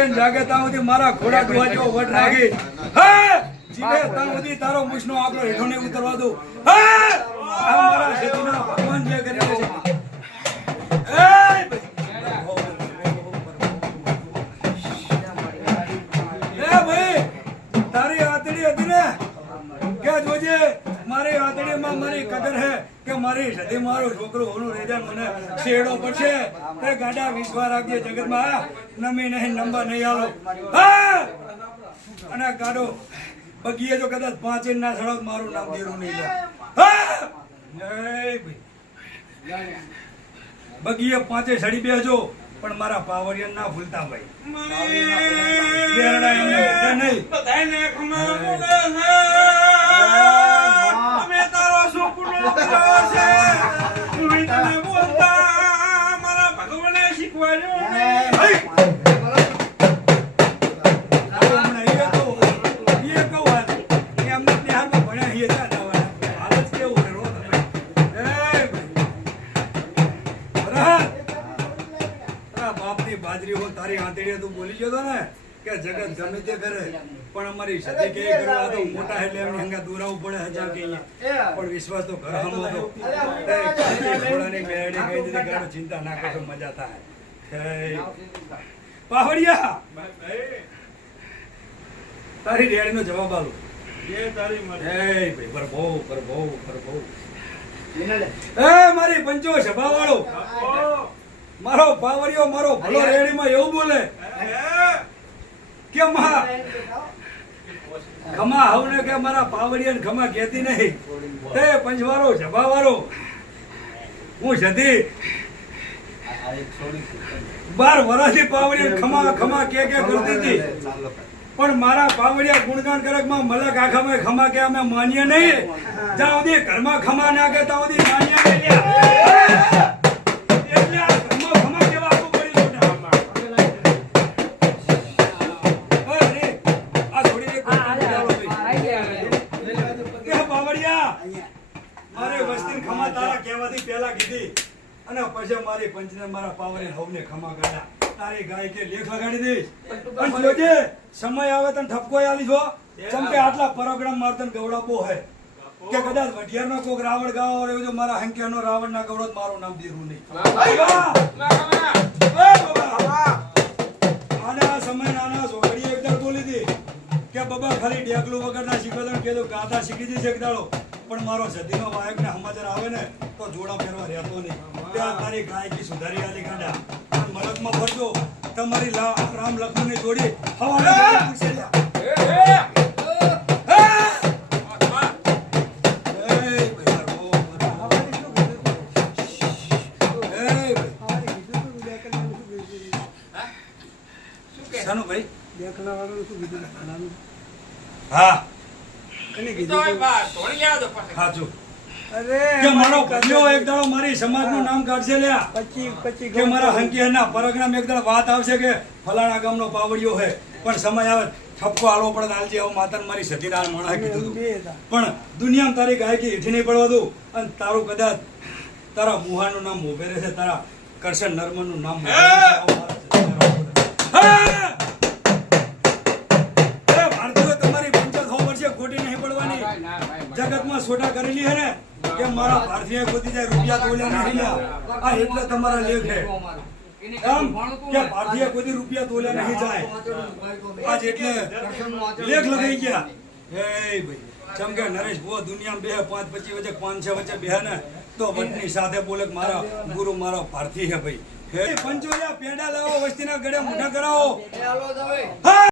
બેન જાગે ત્યાં સુધી મારા ઘોડા દુવાજો વટ લાગી હે જીવે ત્યાં સુધી તારો મુશનો આંકડો હેઠો નહીં ઉતરવા દઉં હે આ મારા શેતીના ભગવાન જે કરી છે એ ભાઈ તારી આતડી હતી ને કે જોજે મારી આતડીમાં મારી કદર હે કે મારી સદી મારો છોકરો હોનું રેજાન મને શેડો પડશે તે ગાડા વિશ્વા રાખજે જગતમાં નમી નહીં નંબર નહીં આલો હા અને ગાડો બગીએ જો કદાચ 5 ઇંચ ના સડો મારું નામ દેરું નહીં લે હા એ ભાઈ બગીએ 5 સડી બેજો પણ મારા પાવરિયન ના ભૂલતા ભાઈ વેરડા એમને નહીં બધાને ખમા બોલે છે અમે તારો સુપનો કર્યો છે તું તને બોલતા મારા ભગવાને શીખવાડ્યો નહીં બાજરી હો તારી આંતડીએ તું બોલી ગયો ને કે જગત ગમે તે કરે પણ અમારી સદી કે કરવા તો મોટા એટલે એમની હંગા દૂરાવું પડે હજા કે પણ વિશ્વાસ તો ઘર હમો તો એ ઘોડાની મેળી ગઈ દીધી ગાડો ચિંતા ના કરશો મજા થાય પાવડિયા તારી રેડીનો જવાબ આલો એ તારી મરજી એ ભાઈ પર બહુ એ મારી પંચો સભા વાળો મારો પાવરિયો મારો ભલો રેડીમાં એવું બોલે કે માં ખમા હવને કે મારા પાવરિયાને ખમા કહેતી નહીં તે પંચવારો જભાવાળો હું જતી 12 વર્ષથી પાવરિયાને ખમા ખમા કે કરતી હતી પણ મારા પાવડિયા ગુણગાન કરકમાં મલક આખામાં ખમા કે અમે માન્ય નહીં જ્યાં સુધી ઘરમાં ખમા ના કે ત્યાં સુધી માન્ય નહીં અને પછી મારી પંચને મારા પાવરે હવને ખમા કર્યા તારી ગાય કે લેખ લગાડી દઈશ પણ જોજે સમય આવે તને ઠપકો આલી જો ચમકે આટલા પ્રોગ્રામ મારતન ગવડાપો હે કે કદાચ વઢિયારનો કોક રાવણ ગાવ રહ્યો જો મારા હંકેનો રાવણ ના ગવડો મારું નામ દેરું નહીં અને આ સમય નાના છોકરીએ એકદમ બોલી હતી કે બાબા ખાલી ડેકલું વગર ના શીખો તો કે ગાતા શીખી દીધી એક દાડો પણ મારો સદીનો વાયક ને સમાચાર આવે ને તો જોડા ફેરવા રહેતો નહીં ત્યાં તારી ગાયકી સુધારી આલી ગાડા મલકમાં ફરજો તમારી રામ લક્ષ્મણ ની જોડી હવાને પૂછે શાનું ભાઈ દેખલા વાળું શું કીધું હા કને કીધું હાચું કે મારો કડિયો એક દાડો મારી સમાજનું નામ કાઢશે લ્યા પછી કે મારા હંકિયાના પરગણામ એક દાડો વાત આવશે કે ફલાણા ગામનો પાવડિયો હે પણ સમય આવે ઠપકો આલો પડે આલજે આવો માતાને મારી સતીરાલ માણા કીધું પણ દુનિયામાં તારી ગાયકી હેઠી નહીં પડવા દઉં અને તારું કદાચ તારા મુહાનું નામ મોભેરે છે તારા કરશન નર્મનનું નામ તમારી પંચાયત હોવ પડશે ખોટી નહીં પડવાની જગતમાં છોટા કરેલી હે ને કે મારા ભારતીય ગોતી જાય રૂપિયા તોલ્યા નહીં આ એટલે તમારા લેખ છે એમ કે ભારતીય ગોતી રૂપિયા તોલ્યા નહીં જાય આજ એટલે લેખ લગાઈ ગયા હે ભાઈ ચમકે નરેશ બહુ દુનિયામાં બે 5-25 વચ્ચે 5-6 વચ્ચે બે ને તો વટની સાથે બોલે મારા ગુરુ મારો ભારતી હે ભાઈ હે પંચોયા પેડા લાવો વસ્તીના ગળે મોઢા કરાવો